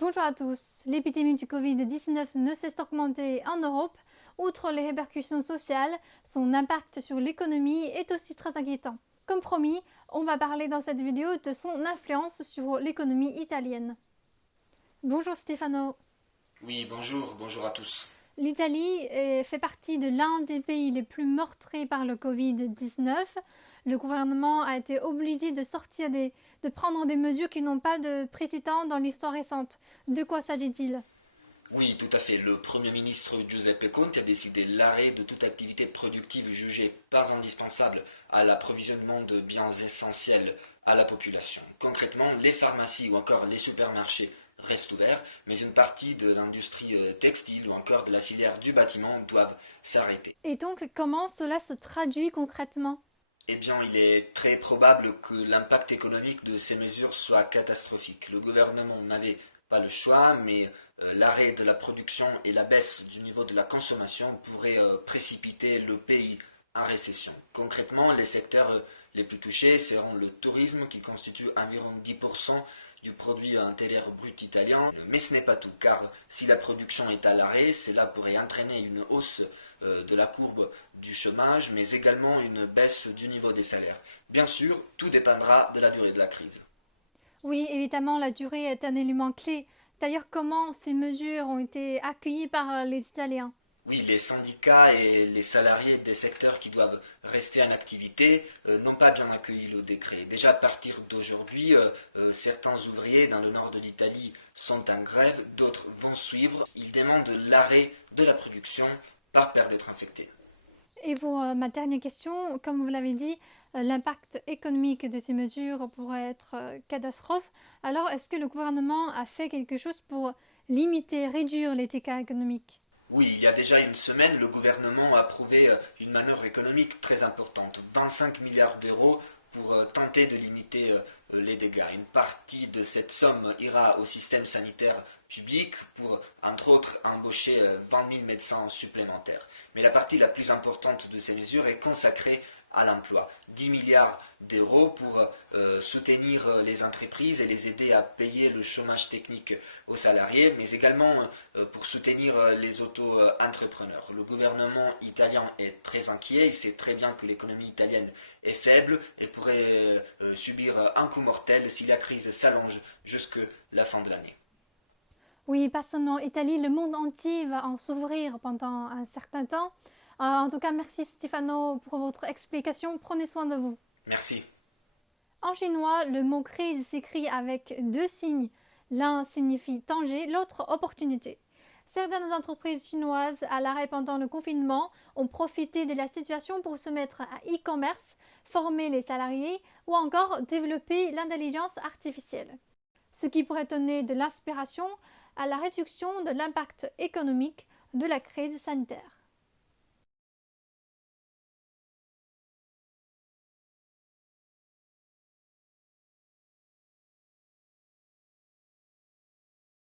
Bonjour à tous. L'épidémie du Covid-19 ne cesse d'augmenter en Europe. Outre les répercussions sociales, son impact sur l'économie est aussi très inquiétant. Comme promis, on va parler dans cette vidéo de son influence sur l'économie italienne. Bonjour Stefano. Oui, bonjour à tous. L'Italie fait partie de l'un des pays les plus meurtris par le Covid-19. Le gouvernement a été obligé de prendre des mesures qui n'ont pas de précédent dans l'histoire récente. De quoi s'agit-il? Oui, tout à fait. Le Premier ministre Giuseppe Conte a décidé l'arrêt de toute activité productive jugée pas indispensable à l'approvisionnement de biens essentiels à la population. Concrètement, les pharmacies ou encore les supermarchés restent ouverts, mais une partie de l'industrie textile ou encore de la filière du bâtiment doivent s'arrêter. Et donc, comment cela se traduit concrètement? Eh bien, il est très probable que l'impact économique de ces mesures soit catastrophique. Le gouvernement n'avait pas le choix, mais l'arrêt de la production et la baisse du niveau de la consommation pourraient précipiter le pays en récession. Concrètement, les secteurs les plus touchés seront le tourisme, qui constitue environ 10% du produit intérieur brut italien. Mais ce n'est pas tout, car si la production est à l'arrêt, cela pourrait entraîner une hausse de la courbe du chômage, mais également une baisse du niveau des salaires. Bien sûr, tout dépendra de la durée de la crise. Oui, évidemment, la durée est un élément clé. D'ailleurs, comment ces mesures ont été accueillies par les Italiens? Oui, les syndicats et les salariés des secteurs qui doivent rester en activité n'ont pas bien accueilli le décret. Déjà à partir d'aujourd'hui, certains ouvriers dans le nord de l'Italie sont en grève, d'autres vont suivre. Ils demandent l'arrêt de la production par peur d'être infectés. Et pour ma dernière question, comme vous l'avez dit, l'impact économique de ces mesures pourrait être catastrophe. Alors, est-ce que le gouvernement a fait quelque chose pour limiter, réduire les dégâts économiques? Oui, il y a déjà une semaine, le gouvernement a approuvé une manœuvre économique très importante, 25 milliards d'euros pour tenter de limiter les dégâts. Une partie de cette somme ira au système sanitaire public pour, entre autres, embaucher 20 000 médecins supplémentaires. Mais la partie la plus importante de ces mesures est consacrée à l'emploi. 10 milliards d'euros pour soutenir les entreprises et les aider à payer le chômage technique aux salariés, mais également pour soutenir les auto-entrepreneurs. Le gouvernement italien est très inquiet, il sait très bien que l'économie italienne est faible et pourrait subir un coup mortel si la crise s'allonge jusque la fin de l'année. Oui, pas seulement Italie, le monde entier va en s'ouvrir pendant un certain temps. En tout cas, merci Stefano pour votre explication. Prenez soin de vous. Merci. En chinois, le mot crise s'écrit avec deux signes. L'un signifie danger, l'autre opportunité. Certaines entreprises chinoises à l'arrêt pendant le confinement ont profité de la situation pour se mettre à e-commerce, former les salariés ou encore développer l'intelligence artificielle. Ce qui pourrait donner de l'inspiration à la réduction de l'impact économique de la crise sanitaire.